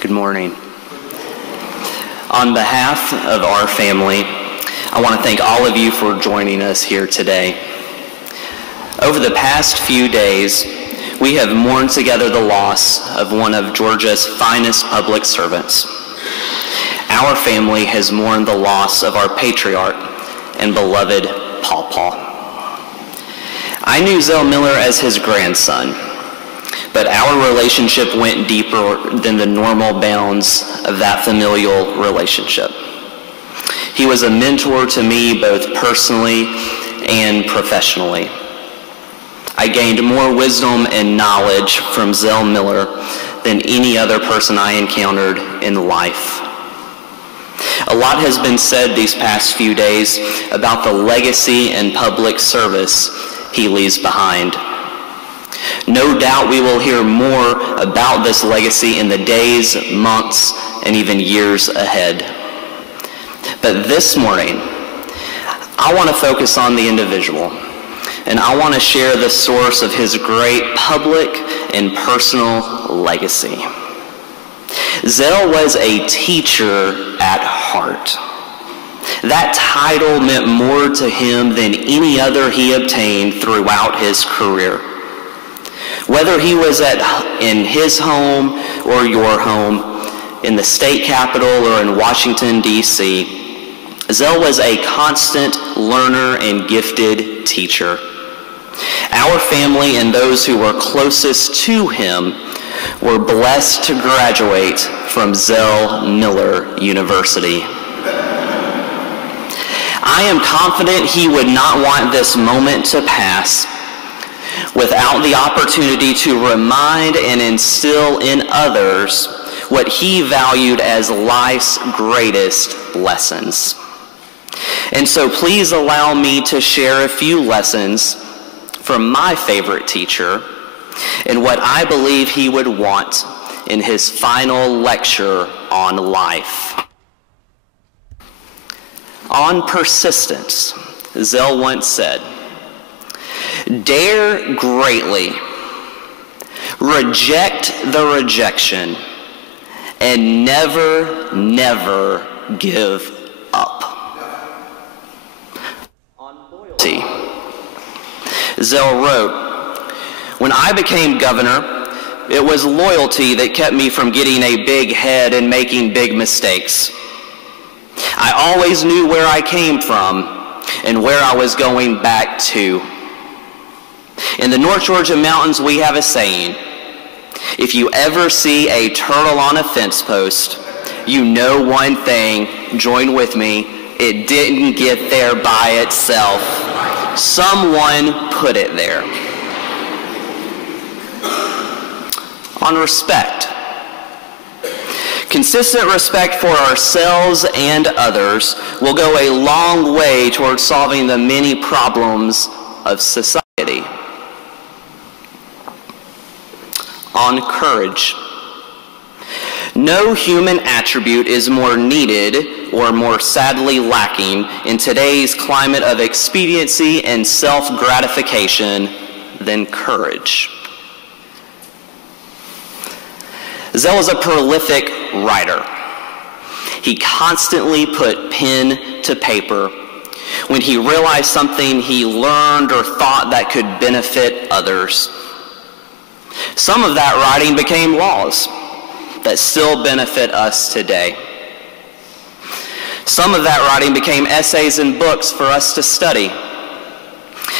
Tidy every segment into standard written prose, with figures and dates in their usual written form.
Good morning. On behalf of our family, I want to thank all of you for joining us here today. Over the past few days, we have mourned together the loss of one of Georgia's finest public servants. Our family has mourned the loss of our patriarch and beloved Pawpaw. I knew Zell Miller as his grandson, but our relationship went deeper than the normal bounds of that familial relationship. He was a mentor to me both personally and professionally. I gained more wisdom and knowledge from Zell Miller than any other person I encountered in life. A lot has been said these past few days about the legacy and public service he leaves behind. No doubt we will hear more about this legacy in the days, months, and even years ahead. But this morning, I want to focus on the individual, and I want to share the source of his great public and personal legacy. Zell was a teacher at heart. That title meant more to him than any other he obtained throughout his career. Whether he was in his home or your home, in the state capitol or in Washington, D.C., Zell was a constant learner and gifted teacher. Our family and those who were closest to him were blessed to graduate from Zell Miller University. I am confident he would not want this moment to pass without the opportunity to remind and instill in others what he valued as life's greatest lessons. And so please allow me to share a few lessons from my favorite teacher and what I believe he would want in his final lecture on life. On persistence, Zell once said, "Dare greatly, reject the rejection, and never, never give up." On loyalty, Zell wrote, "When I became governor, it was loyalty that kept me from getting a big head and making big mistakes. I always knew where I came from and where I was going back to. In the North Georgia mountains, we have a saying, if you ever see a turtle on a fence post, you know one thing, join with me, it didn't get there by itself. Someone put it there." On respect. Consistent respect for ourselves and others will go a long way toward solving the many problems of society. On courage. No human attribute is more needed or more sadly lacking in today's climate of expediency and self-gratification than courage. Zell was a prolific writer. He constantly put pen to paper when he realized something he learned or thought that could benefit others. Some of that writing became laws that still benefit us today. Some of that writing became essays and books for us to study.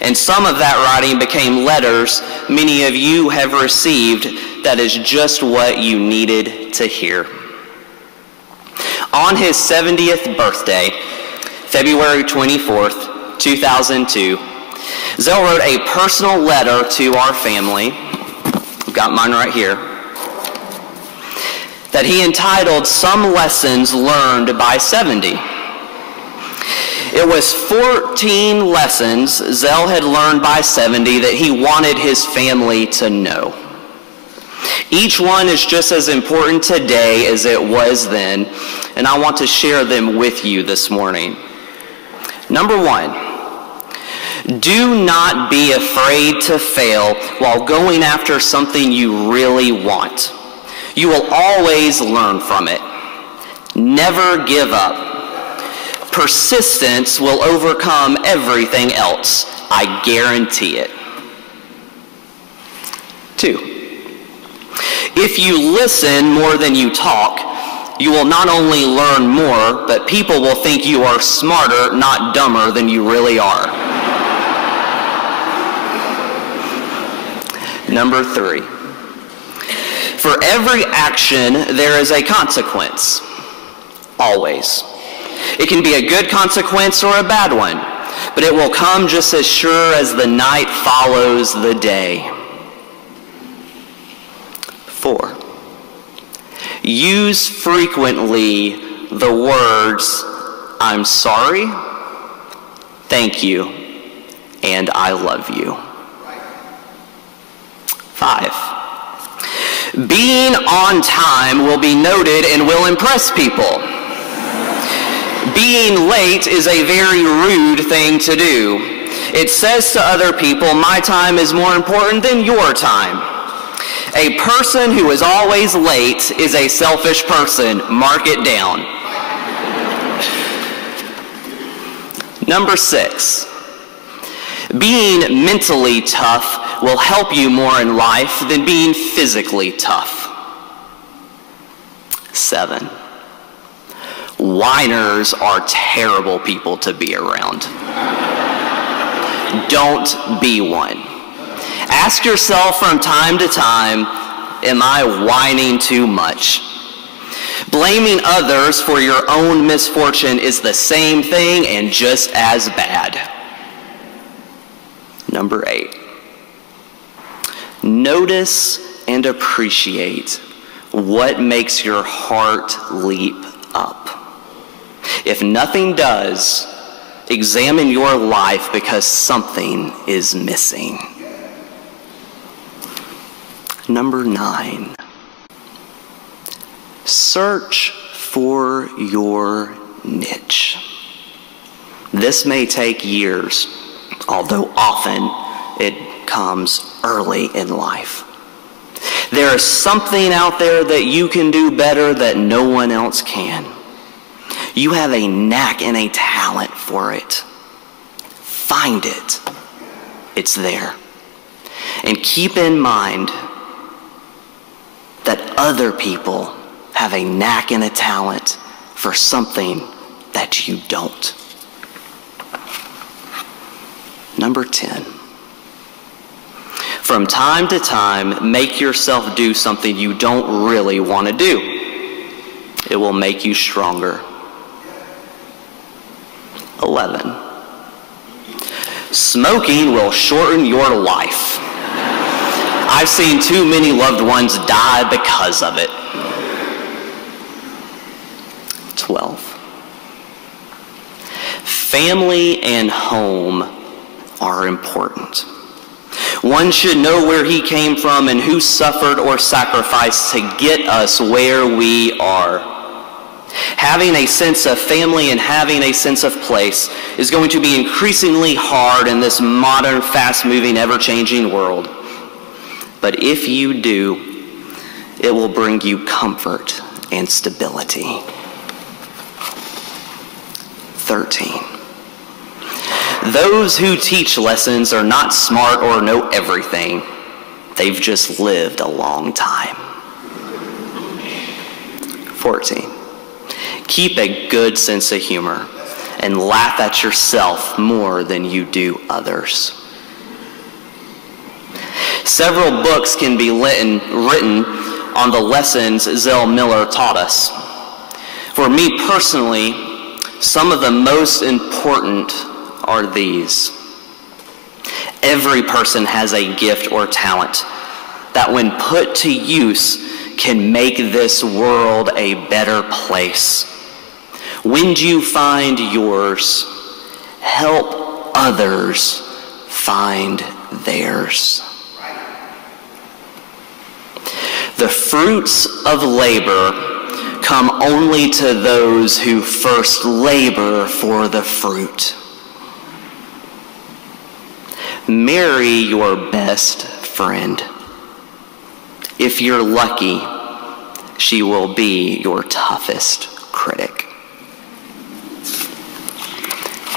And some of that writing became letters many of you have received that is just what you needed to hear. On his 70th birthday, February 24th, 2002, Zell wrote a personal letter to our family, I've got mine right here, that he entitled "Some Lessons Learned by 70. It was 14 lessons Zell had learned by 70 that he wanted his family to know. Each one is just as important today as it was then, and I want to share them with you this morning. Number one, do not be afraid to fail while going after something you really want. You will always learn from it. Never give up. Persistence will overcome everything else. I guarantee it. 2. If you listen more than you talk, you will not only learn more, but people will think you are smarter, not dumber than you really are. Number 3. For every action, there is a consequence. Always. It can be a good consequence or a bad one, but it will come just as sure as the night follows the day. 4. Use frequently the words, I'm sorry, thank you, and I love you. 5. Being on time will be noted and will impress people. Being late is a very rude thing to do. It says to other people, my time is more important than your time. A person who is always late is a selfish person. Mark it down. Number 6. Being mentally tough will help you more in life than being physically tough. 7. Whiners are terrible people to be around. Don't be one. Ask yourself from time to time, am I whining too much? Blaming others for your own misfortune is the same thing and just as bad. Number 8. Notice and appreciate what makes your heart leap up. If nothing does, examine your life because something is missing. Number 9. Search for your niche. This may take years, although often it comes early in life. There is something out there that you can do better that no one else can. You have a knack and a talent for it. Find it. It's there. And keep in mind that other people have a knack and a talent for something that you don't. Number 10. From time to time, make yourself do something you don't really want to do. It will make you stronger. 11. Smoking will shorten your life. I've seen too many loved ones die because of it. 12. Family and home are important. One should know where he came from and who suffered or sacrificed to get us where we are. Having a sense of family and having a sense of place is going to be increasingly hard in this modern, fast-moving, ever-changing world. But if you do, it will bring you comfort and stability. 13. Those who teach lessons are not smart or know everything. They've just lived a long time. 14. Keep a good sense of humor and laugh at yourself more than you do others. Several books can be written on the lessons Zell Miller taught us. For me personally, some of the most important are these. Every person has a gift or talent that when put to use can make this world a better place. When you find yours, help others find theirs. The fruits of labor come only to those who first labor for the fruit. Marry your best friend. If you're lucky, she will be your toughest critic.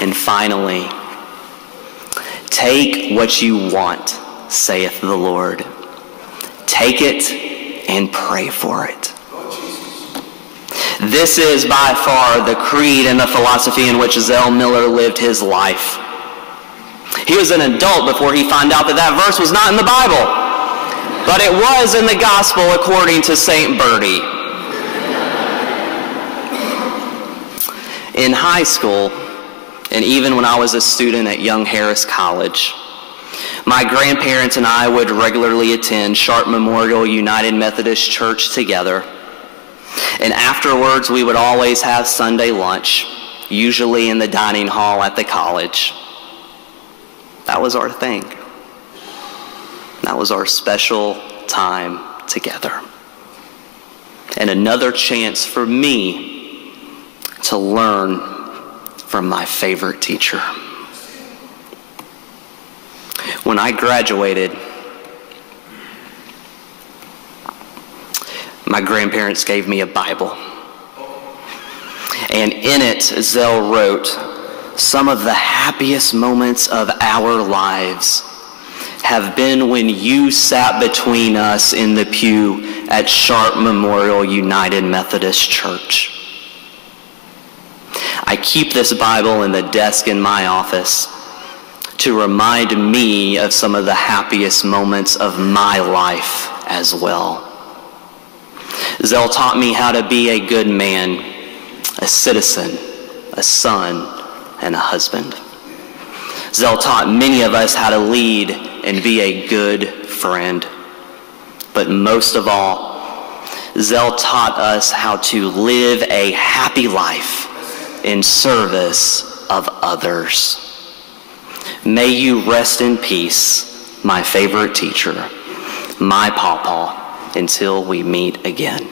And finally, take what you want, saith the Lord. Take it and pray for it. This is by far the creed and the philosophy in which Zell Miller lived his life. He was an adult before he found out that that verse was not in the Bible, but it was in the gospel according to St. Bertie. In high school, and even when I was a student at Young Harris College, my grandparents and I would regularly attend Sharp Memorial United Methodist Church together. And afterwards, we would always have Sunday lunch, usually in the dining hall at the college. That was our thing. That was our special time together. And another chance for me to learn from my favorite teacher. When I graduated, my grandparents gave me a Bible. And in it, Zell wrote, "Some of the happiest moments of our lives have been when you sat between us in the pew at Sharp Memorial United Methodist Church." I keep this Bible in the desk in my office to remind me of some of the happiest moments of my life as well. Zell taught me how to be a good man, a citizen, a son, and a husband. Zell taught many of us how to lead and be a good friend. But most of all, Zell taught us how to live a happy life in service of others. May you rest in peace, my favorite teacher, my pawpaw, until we meet again.